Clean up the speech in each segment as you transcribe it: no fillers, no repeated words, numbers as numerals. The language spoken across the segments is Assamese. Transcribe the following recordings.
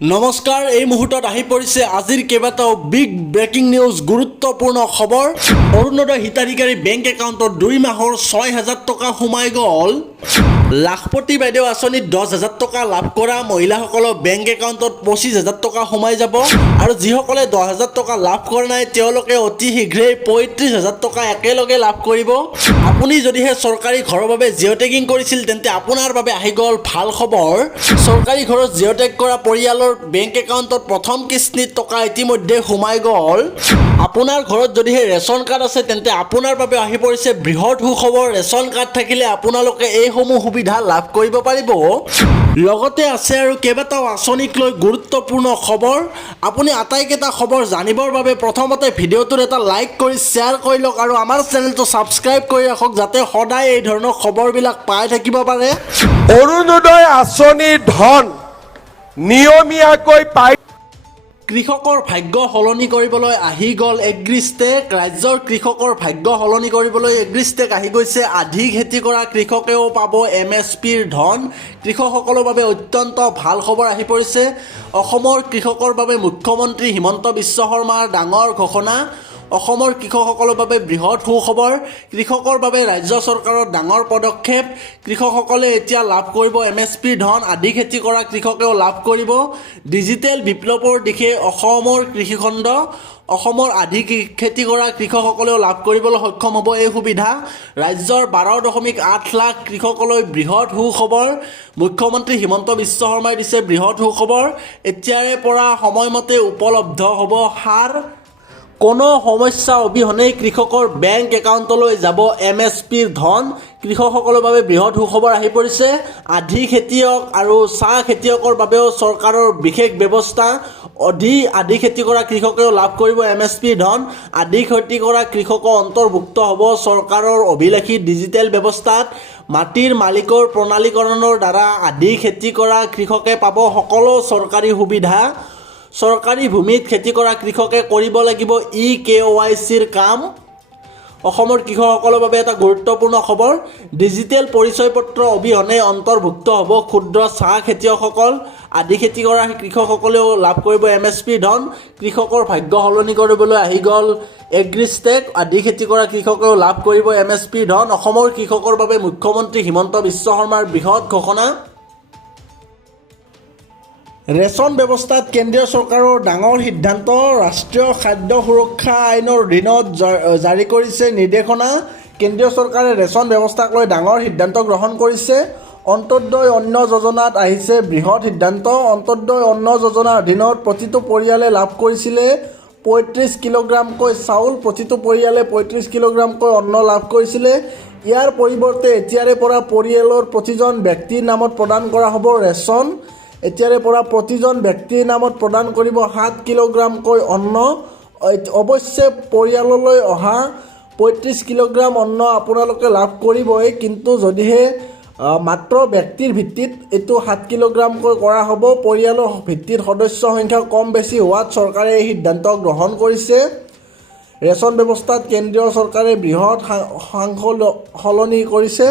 নমস্কাৰ, এই মুহূৰ্তত আহি পৰিছে আজিৰ কেইবাটাও বিগ ব্ৰেকিং নিউজ গুৰুত্বপূৰ্ণ খবৰ। অৰুণোদয় হিতাধিকাৰী বেংক একাউণ্টত 2 মাহৰ 6,000 টকা সোমাই গ'ল। লাখপতি বাইদেউ আঁচনিত 10,000 টকা লাভ কৰা মহিলাসকলৰ বেংক একাউণ্টত 25,000 টকা সোমাই যাব আৰু যিসকলে 10,000 টকা লাভ কৰা নাই তেওঁলোকে অতি শীঘ্ৰেই 35,000 টকা একেলগে লাভ কৰিব। আপুনি যদিহে চৰকাৰী ঘৰৰ বাবে জিঅ' টেগিং কৰিছিল তেন্তে আপোনাৰ বাবে আহি গ'ল ভাল খবৰ। চৰকাৰী ঘৰত জিঅ' টেগ কৰা পৰিয়ালৰ বেংক একাউণ্টত প্ৰথম কিস্তিত টকা ইতিমধ্যে সোমাই গ'ল। আপোনাৰ ঘৰত যদিহে ৰেচন কাৰ্ড আছে তেন্তে আপোনাৰ বাবে আহি পৰিছে বৃহৎ সুখবৰ। ৰেচন কাৰ্ড থাকিলে আপোনালোকে এইসমূহ সুবিধা লাভ কৰিব পাৰিব। লগতে আছে আৰু কেইবাটাও আঁচনিক লৈ গুৰুত্বপূৰ্ণ খবৰ। আপুনি আটাইকেইটা খবৰ জানিবৰ বাবে প্ৰথমতে ভিডিঅ'টোত এটা লাইক কৰি শ্বেয়াৰ কৰি লওক আৰু আমাৰ চেনেলটো ছাবস্ক্ৰাইব কৰি ৰাখক যাতে সদায় এই ধৰণৰ খবৰবিলাক পাই থাকিব পাৰে। অৰুণোদয় আঁচনিৰ ধন নিয়মীয়াকৈ পাই কৃষকৰ ভাগ্য সলনি কৰিবলৈ আহি গ'ল এগ্ৰিষ্টেক। ৰাজ্যৰ কৃষকৰ ভাগ্য সলনি কৰিবলৈ এগ্ৰিষ্টেক আহি গৈছে। আধি খেতি কৰা কৃষকেও পাব MSPৰ ধন। কৃষকসকলৰ বাবে অত্যন্ত ভাল খবৰ আহি পৰিছে। অসমৰ কৃষকৰ বাবে মুখ্যমন্ত্ৰী হিমন্ত বিশ্ব শৰ্মাৰ ডাঙৰ ঘোষণা। অসমৰ কৃষকসকলৰ বাবে বৃহৎ সুখবৰ। কৃষকৰ বাবে ৰাজ্য চৰকাৰৰ ডাঙৰ পদক্ষেপ। কৃষকসকলে এতিয়া লাভ কৰিব MSPৰ ধন। আধি খেতি কৰা কৃষকেও লাভ কৰিব। ডিজিটেল বিপ্লৱৰ দিশে অসমৰ কৃষিখণ্ড। অসমৰ আধি খেতি কৰা কৃষকসকলেও লাভ কৰিবলৈ সক্ষম হ'ব এই সুবিধা। ৰাজ্যৰ 12.8 লাখ কৃষকলৈ বৃহৎ সুখবৰ। মুখ্যমন্ত্ৰী হিমন্ত বিশ্ব শৰ্মাই দিছে বৃহৎ সুখবৰ। এতিয়াৰে পৰা সময়মতে উপলব্ধ হ'ব সাৰ। কোনো সমস্যা অবিহনেই কৃষকৰ বেংক একাউণ্টলৈ যাব MSPৰ ধন। কৃষকসকলৰ বাবে বৃহৎ সুখবৰ আহি পৰিছে। আধি খেতিয়ক আৰু চাহ খেতিয়কৰ বাবেও চৰকাৰৰ বিশেষ ব্যৱস্থা। আধি খেতি কৰা কৃষকেও লাভ কৰিব MSPৰ ধন। আধি খেতি কৰা কৃষকো অন্তৰ্ভুক্ত হ'ব চৰকাৰৰ অভিলাষী ডিজিটেল ব্যৱস্থাত। মাটিৰ মালিকৰ প্ৰণালীকৰণৰ দ্বাৰা আধি খেতি কৰা কৃষকে পাব সকলো চৰকাৰী সুবিধা। চৰকাৰী ভূমিত খেতি কৰা কৃষকে কৰিব লাগিব EKYCৰ কাম। অসমৰ কৃষকসকলৰ বাবে এটা গুৰুত্বপূৰ্ণ খবৰ। ডিজিটেল পৰিচয় পত্ৰ অবিহনে অন্তৰ্ভুক্ত হ'ব ক্ষুদ্ৰ চাহ খেতিয়কসকল। আধি খেতি কৰা কৃষকসকলেও লাভ কৰিব MSPৰ ধন। কৃষকৰ ভাগ্য সলনি কৰিবলৈ আহি গ'ল এগ্ৰিষ্টেক। আধি খেতি কৰা কৃষকেও লাভ কৰিব MSPৰ ধন। অসমৰ কৃষকৰ বাবে মুখ্যমন্ত্ৰী হিমন্ত বিশ্ব শৰ্মাৰ বৃহৎ ঘোষণা। ৰেচন ব্যৱস্থাত কেন্দ্ৰীয় চৰকাৰৰ ডাঙৰ সিদ্ধান্ত। ৰাষ্ট্ৰীয় খাদ্য সুৰক্ষা আইনৰ অধীনত জাৰি কৰিছে নিৰ্দেশনা। কেন্দ্ৰীয় চৰকাৰে ৰেচন ব্যৱস্থাক লৈ ডাঙৰ সিদ্ধান্ত গ্ৰহণ কৰিছে। অন্তোদয় অন্ন যোজনাত আহিছে বৃহৎ সিদ্ধান্ত। অন্তোদয় অন্ন যোজনাৰ অধীনত প্ৰতিটো পৰিয়ালে লাভ কৰিছিলে 35 কিলোগ্ৰামকৈ চাউল। প্ৰতিটো পৰিয়ালে 35 কিলোগ্ৰামকৈ অন্ন লাভ কৰিছিলে। ইয়াৰ পৰিৱৰ্তে এতিয়াৰে পৰা পৰিয়ালৰ প্ৰতিজন ব্যক্তিৰ নামত প্ৰদান কৰা হ'ব ৰেচন। এতিয়াৰে পৰা প্ৰতিজন ব্যক্তিৰ নামত প্ৰদান কৰিব 7 কিলোগ্ৰামকৈ অন্ন। অৱশ্যে পৰিয়াললৈ অহা 35 কিলোগ্ৰাম অন্ন আপোনালোকে লাভ কৰিবই, কিন্তু যদিহে মাত্ৰ ব্যক্তিৰ ভিত্তিত এইটো 7 কিলোগ্ৰামকৈ কৰা হ'ব। পৰিয়ালৰ ভিত্তিত সদস্য সংখ্যা কম বেছি হোৱাত চৰকাৰে এই সিদ্ধান্ত গ্ৰহণ কৰিছে। ৰেচন ব্যৱস্থাত কেন্দ্ৰীয় চৰকাৰে বৃহৎ সলনি কৰিছে।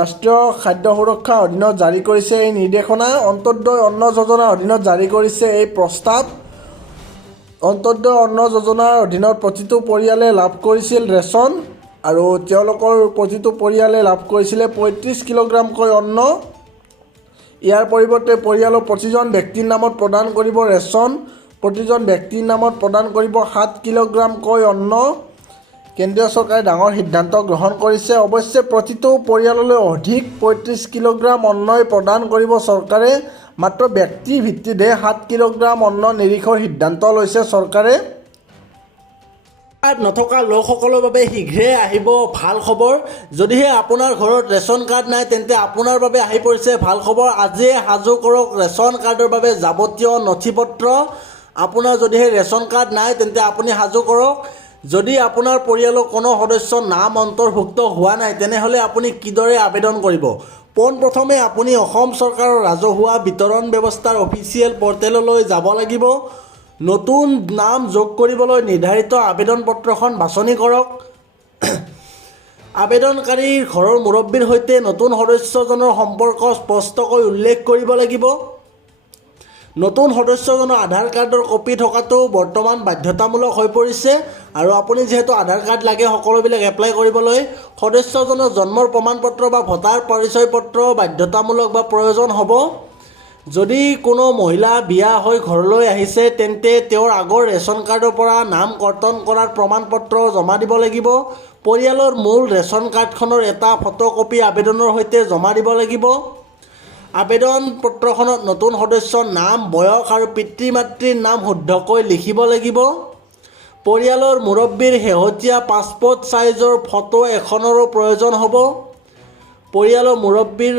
ৰাষ্ট্ৰীয় খাদ্য সুৰক্ষাৰ অধীনত জাৰি কৰিছে এই নিৰ্দেশনা। অন্তোদয় অন্ন যোজনাৰ অধীনত জাৰি কৰিছে এই প্ৰস্তাৱ। অন্তোদয় অন্ন যোজনাৰ অধীনত প্ৰতিটো পৰিয়ালে লাভ কৰিছিল ৰেচন আৰু তেওঁলোকৰ প্ৰতিটো পৰিয়ালে লাভ কৰিছিলে 35 কিলোগ্ৰামকৈ অন্ন। ইয়াৰ পৰিৱৰ্তে পৰিয়ালৰ প্ৰতিজন ব্যক্তিৰ নামত প্ৰদান কৰিব ৰেচন। প্ৰতিজন ব্যক্তিৰ নামত প্ৰদান কৰিব 7 কিলোগ্ৰামকৈ অন্ন। কেন্দ্ৰীয় চৰকাৰে ডাঙৰ সিদ্ধান্ত গ্ৰহণ কৰিছে। অৱশ্যে প্ৰতিটো পৰিয়াললৈ অধিক 35 কিলোগ্ৰাম অন্নই প্ৰদান কৰিব চৰকাৰে। মাত্ৰ ব্যক্তিৰ ভিত্তিতহে 7 কিলোগ্ৰাম অন্ন নিৰীক্ষৰ সিদ্ধান্ত লৈছে চৰকাৰে। কাৰ্ড নথকা লোকসকলৰ বাবে শীঘ্ৰে আহিব ভাল খবৰ। যদিহে আপোনাৰ ঘৰত ৰেচন কাৰ্ড নাই তেন্তে আপোনাৰ বাবে আহি পৰিছে ভাল খবৰ। আজিয়ে সাজু কৰক ৰেচন কাৰ্ডৰ বাবে যাৱতীয় নথি পত্ৰ। আপোনাৰ যদিহে ৰেচন কাৰ্ড নাই তেন্তে আপুনি সাজু কৰক। যদি আপোনাৰ পৰিয়ালৰ কোনো সদস্যৰ নাম অন্তৰ্ভুক্ত হোৱা নাই তেনেহ'লে আপুনি কিদৰে আবেদন কৰিব? পোনপ্ৰথমে আপুনি অসম চৰকাৰৰ ৰাজহুৱা বিতৰণ ব্যৱস্থাৰ অফিচিয়েল পৰ্টেললৈ যাব লাগিব। নতুন নাম যোগ কৰিবলৈ নিৰ্ধাৰিত আবেদন পত্ৰখন বাছনি কৰক। আবেদনকাৰীৰ ঘৰৰ মুৰব্বীৰ সৈতে নতুন সদস্যজনৰ সম্পৰ্ক স্পষ্টকৈ উল্লেখ কৰিব লাগিব। নতুন সদস্যজনৰ আধাৰ কাৰ্ডৰ কপি থকাটো বৰ্তমান বাধ্যতামূলক হৈ পৰিছে আৰু আপুনি যিহেতু আধাৰ কাৰ্ড লাগে সকলোবিলাক এপ্লাই কৰিবলৈ সদস্যজনৰ জন্মৰ প্ৰমাণপত্ৰ বা ভোটাৰ পৰিচয় পত্ৰ বাধ্যতামূলক বা প্ৰয়োজন হ'ব। যদি কোনো মহিলা বিয়া হৈ ঘৰলৈ আহিছে তেন্তে তেওঁৰ আগৰ ৰেচন কাৰ্ডৰ পৰা নাম কৰ্তন কৰাৰ প্ৰমাণপত্ৰ জমা দিব লাগিব। পৰিয়ালৰ মূল ৰেচন কাৰ্ডখনৰ এটা ফটোকপি আবেদনৰ সৈতে জমা দিব লাগিব। আবেদন পত্ৰখনত নতুন সদস্যৰ নাম, বয়স আৰু পিতৃ মাতৃৰ নাম শুদ্ধকৈ লিখিব লাগিব। পৰিয়ালৰ মুৰব্বীৰ শেহতীয়া পাছপোৰ্ট ছাইজৰ ফটো এখনৰো প্ৰয়োজন হ'ব। পৰিয়ালৰ মুৰব্বীৰ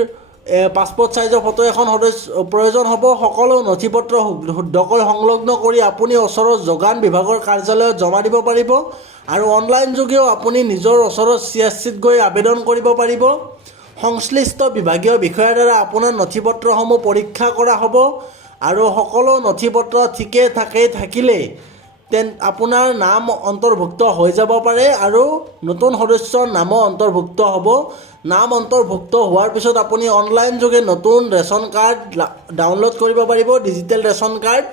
পাছপোৰ্ট ছাইজৰ ফটো এখন প্ৰয়োজন হ'ব। সকলো নথি পত্ৰ শুদ্ধকৈ সংলগ্ন কৰি আপুনি ওচৰৰ যোগান বিভাগৰ কাৰ্যালয়ত জমা দিব পাৰিব আৰু অনলাইন যোগেও আপুনি নিজৰ ওচৰৰ CSCত গৈ আবেদন কৰিব পাৰিব। সংশ্লিষ্ট বিভাগীয় বিষয়াৰ দ্বাৰা আপোনাৰ নথি পত্ৰসমূহ পৰীক্ষা কৰা হ'ব আৰু সকলো নথি পত্ৰ ঠিকে থাকিলে আপোনাৰ নাম অন্তৰ্ভুক্ত হৈ যাব পাৰে আৰু নতুন সদস্যৰ নামো অন্তৰ্ভুক্ত হ'ব। নাম অন্তৰ্ভুক্ত হোৱাৰ পিছত আপুনি অনলাইন যোগে নতুন ৰেচন কাৰ্ড ডাউনলোড কৰিব পাৰিব, ডিজিটেল ৰেচন কাৰ্ড।